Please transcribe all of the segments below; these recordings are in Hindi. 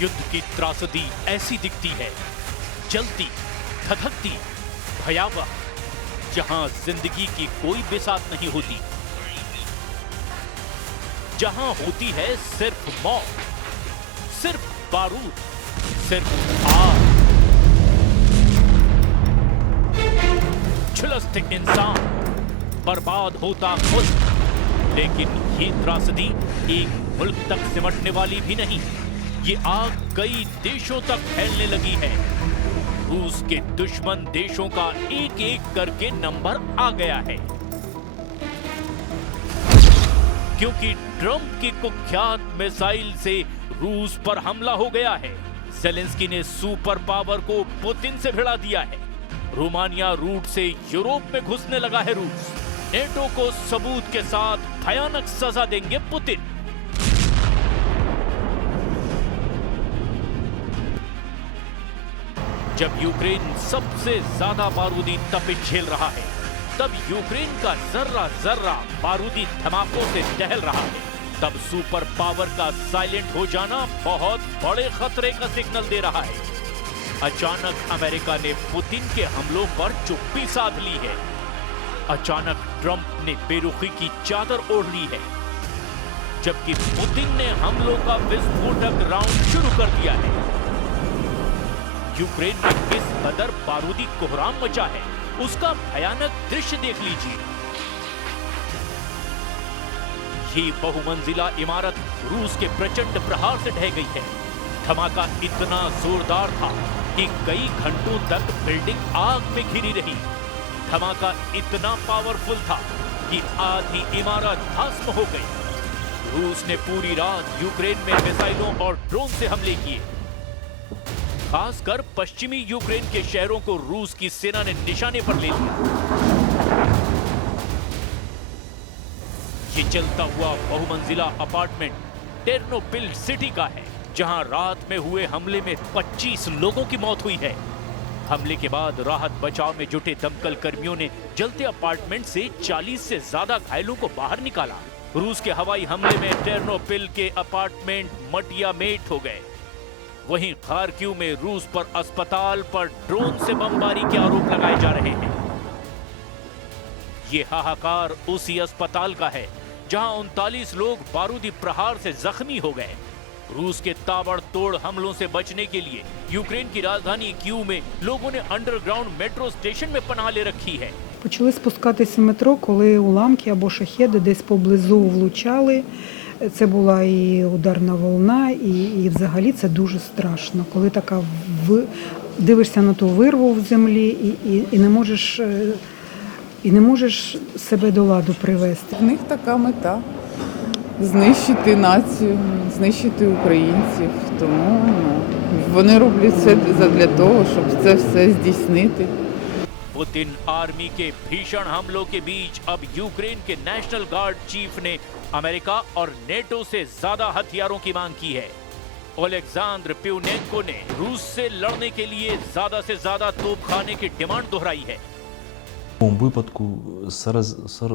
युद्ध की त्रासदी ऐसी दिखती है, जलती, धधकती, भयावह, जहां जिंदगी की कोई बिसात नहीं होती, जहां होती है सिर्फ मौत, सिर्फ बारूद, सिर्फ आग। झुलसते इंसान, बर्बाद होता मुल्क। लेकिन ये त्रासदी एक मुल्क तक सिमटने वाली भी नहीं। ये आग कई देशों तक फैलने लगी है। रूस के दुश्मन देशों का एक एक करके नंबर आ गया है, क्योंकि ट्रंप की कुख्यात मिसाइल से रूस पर हमला हो गया है। ज़ेलेंस्की ने सुपर पावर को पुतिन से भिड़ा दिया है। रोमानिया रूट से यूरोप में घुसने लगा है रूस। नेटो को सबूत के साथ भयानक सजा देंगे पुतिन। जब यूक्रेन सबसे ज्यादा बारूदी तपिश झेल रहा है, तब यूक्रेन का जर्रा जर्रा बारूदी धमाकों से दहल रहा है, तब सुपर पावर का साइलेंट हो जाना बहुत बड़े खतरे का सिग्नल दे रहा है। अचानक अमेरिका ने पुतिन के हमलों पर चुप्पी साध ली है। अचानक ट्रंप ने बेरुखी की चादर ओढ़ ली है, जबकि पुतिन ने हमलों का विस्फोटक राउंड शुरू कर दिया है। यूक्रेन में किस कदर बारूदी कोहराम मचा है, उसका भयानक दृश्य देख लीजिए। ये बहुमंजिला इमारत रूस के प्रचंड प्रहार से ढह गई है। धमाका इतना जोरदार था कि कई घंटों तक बिल्डिंग आग में घिरी रही। धमाका इतना पावरफुल था कि आधी इमारत भस्म हो गई। रूस ने पूरी रात यूक्रेन में मिसाइलों और ड्रोन से हमले किए। खासकर पश्चिमी यूक्रेन के शहरों को रूस की सेना ने निशाने पर ले लिया। ये चलता हुआ बहुमंजिला अपार्टमेंट टेर्नोपिल सिटी का है, जहां रात में हुए हमले में 25 लोगों की मौत हुई है। हमले के बाद राहत बचाव में जुटे दमकल कर्मियों ने जलते अपार्टमेंट से 40 से ज्यादा घायलों को बाहर निकाला। रूस के हवाई हमले में टेर्नोपिल के अपार्टमेंट मटिया मेट हो गए। वहीं खार्किव में रूस पर अस्पताल पर ड्रोन से बमबारी के आरोप लगाए जा रहे हैं। ये हाहाकार उसी अस्पताल का है जहां 39 लोग बारूदी प्रहार से जख्मी हो गए। रूस के ताबड़तोड़ हमलों से बचने के लिए यूक्रेन की राजधानी कीव में लोगों ने अंडरग्राउंड मेट्रो स्टेशन में पनाह ले रखी है। Почали спускатися в метро, коли уламки або шахеди десь поблизу влучали. Це була і ударна волна, і взагалі це дуже страшно. Коли така дивишся на ту вирву в землі і не можеш себе до ладу привести. В них така мета – знищити націю, знищити українців. Тому вони роблять все для того, щоб це все здійснити. पुतिन आर्मी के भीषण हमलों के बीच अब यूक्रेन के नेशनल गार्ड चीफ ने अमेरिका और नेटो से ज्यादा हथियारों की मांग की है। ओलेक्सांद्र प्यूनेंको ने रूस से लड़ने के लिए ज्यादा से ज्यादा तोपखाने की डिमांड दोहराई है। У випадку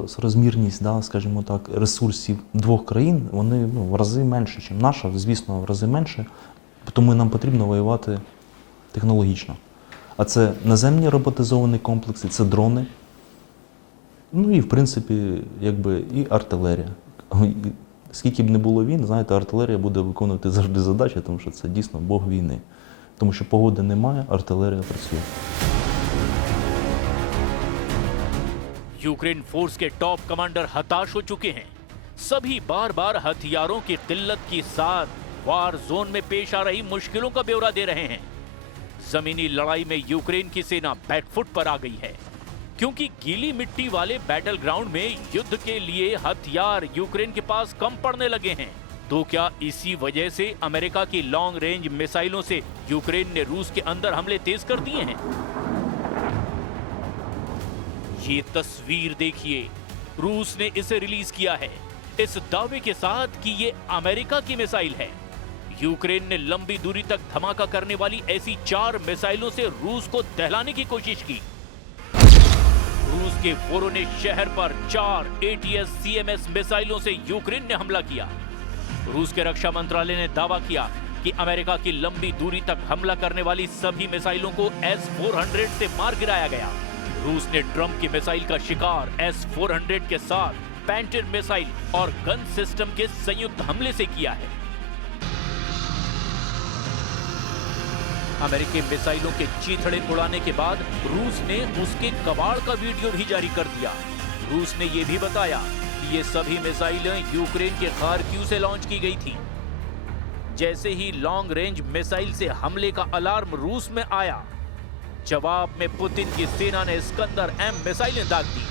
соразмірність, скажімо так, ресурсів двох країн, вони в рази менше, ніж наша, звісно, в рази менше, тому нам потрібно воювати технологічно. А це наземні роботизовані комплекси, це дрони, ну і, в принципі, якби і артилерія. Скільки б не було війн, знаєте, артилерія буде виконувати завжди задачі, тому що це дійсно бог війни. Тому що погоди немає, артилерія працює. यूक्रेन फोर्स के टॉप कमांडर हताश हो चुके हैं। सभी बार बार हथियारों की किल्लत के साथ वार जोन में पेश आ रही मुश्किलों का ब्यौरा दे रहे हैं। जमीनी लड़ाई में यूक्रेन की सेना बैकफुट पर आ गई है, क्योंकि गीली मिट्टी वाले बैटल ग्राउंड में युद्ध के लिए हथियार यूक्रेन के पास कम पड़ने लगे हैं। तो क्या इसी वजह से अमेरिका की लॉन्ग रेंज मिसाइलों से यूक्रेन ने रूस के अंदर हमले तेज कर दिए हैं? ये तस्वीर देखिए, रूस ने इसे रिलीज किया है इस दावे के साथ कि ये अमेरिका की मिसाइल है। यूक्रेन ने लंबी दूरी तक धमाका करने वाली ऐसी 4 मिसाइलों से रूस को दहलाने की कोशिश की। रूस के वोरोनेज शहर पर 4 ATACMS मिसाइलों से यूक्रेन ने हमला किया। रूस के रक्षा मंत्रालय ने दावा किया कि अमेरिका की लंबी दूरी तक हमला करने वाली सभी मिसाइलों को S-400 से मार गिराया गया। रूस ने ट्रंप की मिसाइल का शिकार S-400 के साथ पैंटर मिसाइल और गन सिस्टम के संयुक्त हमले से किया है। अमेरिकी मिसाइलों के चीथड़े उड़ाने के बाद रूस ने उसके कबाड़ का वीडियो भी जारी कर दिया। रूस ने यह भी बताया कि ये सभी मिसाइलें यूक्रेन के खार्किव से लॉन्च की गई थी। जैसे ही लॉन्ग रेंज मिसाइल से हमले का अलार्म रूस में आया, जवाब में पुतिन की सेना ने स्कंदर M मिसाइलें दाग दी।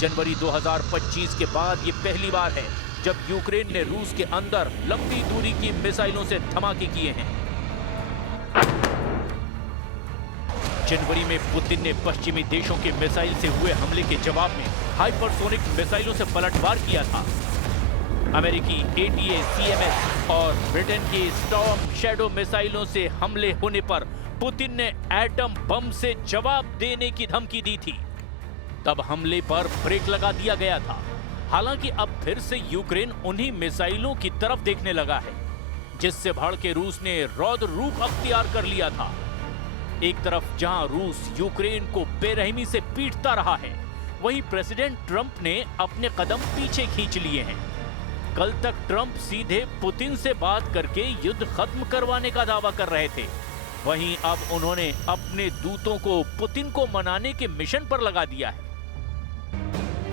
जनवरी 2025 के बाद ये पहली बार है जब यूक्रेन ने रूस के अंदर लंबी दूरी की मिसाइलों से धमाके किए हैं। जनवरी में पुतिन ने पश्चिमी देशों के मिसाइल से हुए हमले के जवाब में हाइपरसोनिक मिसाइलों से पलटवार किया था। अमेरिकी ATACMS और ब्रिटेन के स्टॉर्म शैडो मिसाइलों से हमले होने पर पुतिन ने एटम बम से जवाब देने की धमकी दी थी। तब हमले पर ब्रेक लगा दिया गया था। हालांकि अब फिर से यूक्रेन उन्हीं मिसाइलों की तरफ देखने लगा है, जिससे भड़के रूस ने रौद्र रूप अख्तियार कर लिया था। एक तरफ जहां रूस यूक्रेन को बेरहमी से पीटता रहा है, वहीं प्रेसिडेंट ट्रंप ने अपने कदम पीछे खींच लिए हैं। कल तक ट्रंप सीधे पुतिन से बात करके युद्ध खत्म करवाने का दावा कर रहे थे, वहीं अब उन्होंने अपने दूतों को पुतिन को मनाने के मिशन पर लगा दिया है।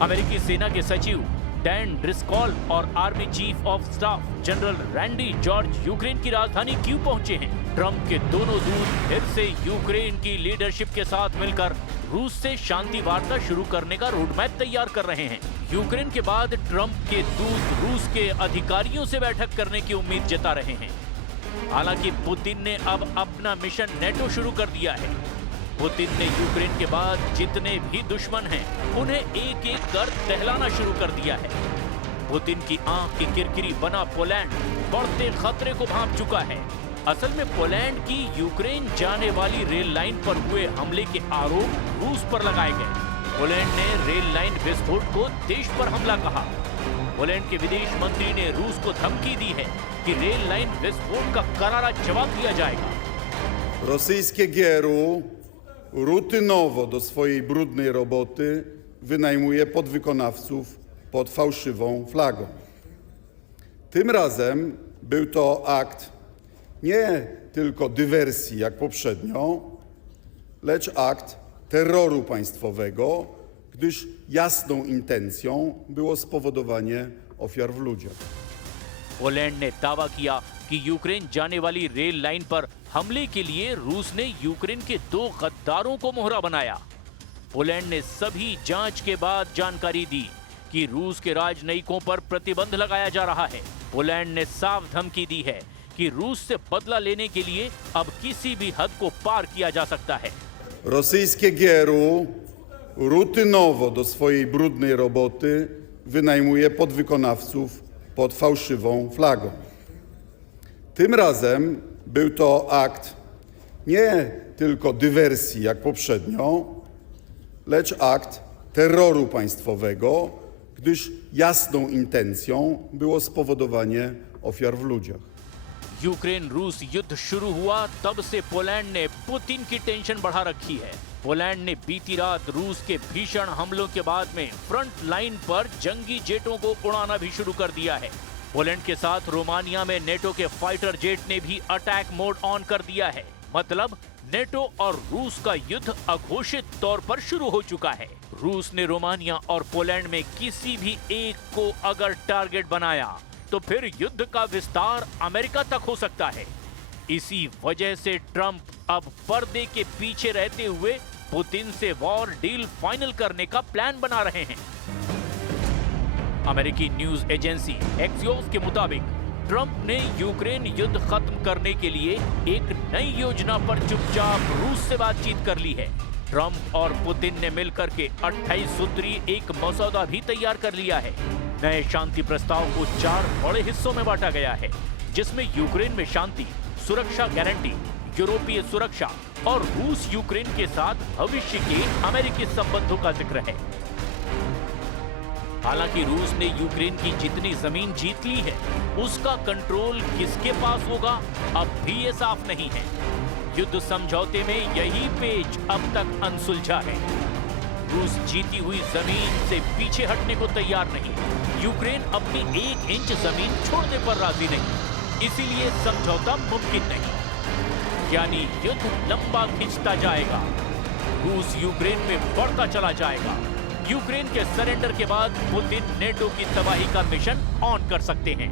अमेरिकी सेना के सचिव डैन ड्रिस्कॉल और army chief of staff general Randy George Ukraine की राजधानी कीव पहुंचे हैं। ट्रंप के दोनों दूत फिर से यूक्रेन की लीडरशिप के साथ मिलकर रूस से शांति वार्ता शुरू करने का रोडमैप तैयार कर रहे हैं। यूक्रेन के बाद ट्रंप के दूत रूस के अधिकारियों से बैठक करने की उम्मीद जता रहे हैं। हालांकि पुतिन ने अब अपना मिशन नेटो शुरू कर दिया है। पुतिन ने यूक्रेन के बाद जितने भी दुश्मन हैं, उन्हें एक एक कर टहलाना शुरू कर दिया है। पुतिन की आंख की किरकिरी बना पोलैंड बढ़ते खतरे को भांप चुका है। असल में पोलैंड की यूक्रेन जाने वाली रेल लाइन पर हुए हमले के आरोप रूस पर लगाए गए। पोलैंड ने रेल लाइन विस्फोट को देश पर हमला कहा। पोलैंड के विदेश मंत्री ने रूस को धमकी दी है कि रेल लाइन विस्फोट का करारा जवाब दिया जाएगा। Rosyjskie GRU rutynowo do swojej brudnej roboty wynajmuje podwykonawców pod fałszywą flagą. Tym razem był to akt nie tylko dywersji jak poprzednio, lecz akt terroru państwowego, gdyż jasną intencją było spowodowanie ofiar w ludziach. Poland ने दावा किया कि यूक्रेन जाने वाली रेल लाइन पर हमले के लिए रूस ने यूक्रेन के 2 गद्दारों को मोहरा बनाया। पोलैंड ने सभी जांच के बाद जानकारी दी कि रूस के राजनयिकों पर प्रतिबंध लगाया जा रहा है। पोलैंड ने साफ धमकी दी है कि रूस से बदला लेने के लिए अब किसी भी हद को पार किया जा सकता है। Rosyjskie GRU rutynowo do swojej brudnej roboty wynajmuje podwykonawców pod fałszywą flagą. Tym razem był to akt nie tylko dywersji jak poprzednio, lecz akt terroru państwowego, gdyż jasną intencją było spowodowanie ofiar w ludziach. Ukraine रूस युद्ध शुरू हुआ तब से पोलैंड ने पुतिन की टेंशन बढ़ा रखी है। पोलैंड ने बीती रात रूस के भीषण हमलों के बाद में फ्रंट लाइन पर जंगी जेटों को उड़ाना भी शुरू कर दिया है। पोलैंड के साथ रोमानिया में नेटो के फाइटर जेट ने भी अटैक मोड ऑन कर दिया है। मतलब नेटो और रूस का युद्ध अघोषित तौर पर शुरू हो चुका है। रूस ने रोमानिया और पोलैंड में किसी भी एक को अगर टारगेट बनाया तो फिर युद्ध का विस्तार अमेरिका तक हो सकता है। इसी वजह से ट्रंप अब पर्दे के पीछे रहते हुए पुतिन से वॉर डील फाइनल करने का प्लान बना रहे हैं। अमेरिकी न्यूज एजेंसी एक्सियोस के मुताबिक ट्रंप ने यूक्रेन युद्ध खत्म करने के लिए एक नई योजना पर चुपचाप रूस से बातचीत कर ली है। ट्रंप और पुतिन ने मिलकर के 28 सूत्री एक मसौदा भी तैयार कर लिया है। नए शांति प्रस्ताव को 4 बड़े हिस्सों में बांटा गया है, जिसमें यूक्रेन में शांति, सुरक्षा गारंटी, यूरोपीय सुरक्षा और रूस यूक्रेन के साथ भविष्य के अमेरिकी संबंधों का जिक्र है। हालांकि रूस ने यूक्रेन की जितनी जमीन जीत ली है, उसका कंट्रोल किसके पास होगा अब भी ये साफ नहीं है। युद्ध समझौते में यही पेच अब तक अनसुलझा है। रूस जीती हुई जमीन से पीछे हटने को तैयार नहीं, यूक्रेन अपनी 1 इंच जमीन छोड़ने पर राजी नहीं, इसीलिए समझौता मुमकिन नहीं। यानी युद्ध लंबा खिंचता जाएगा, रूस यूक्रेन में बढ़ता चला जाएगा। यूक्रेन के सरेंडर के बाद पुतिन नेटो की तबाही का मिशन ऑन कर सकते हैं।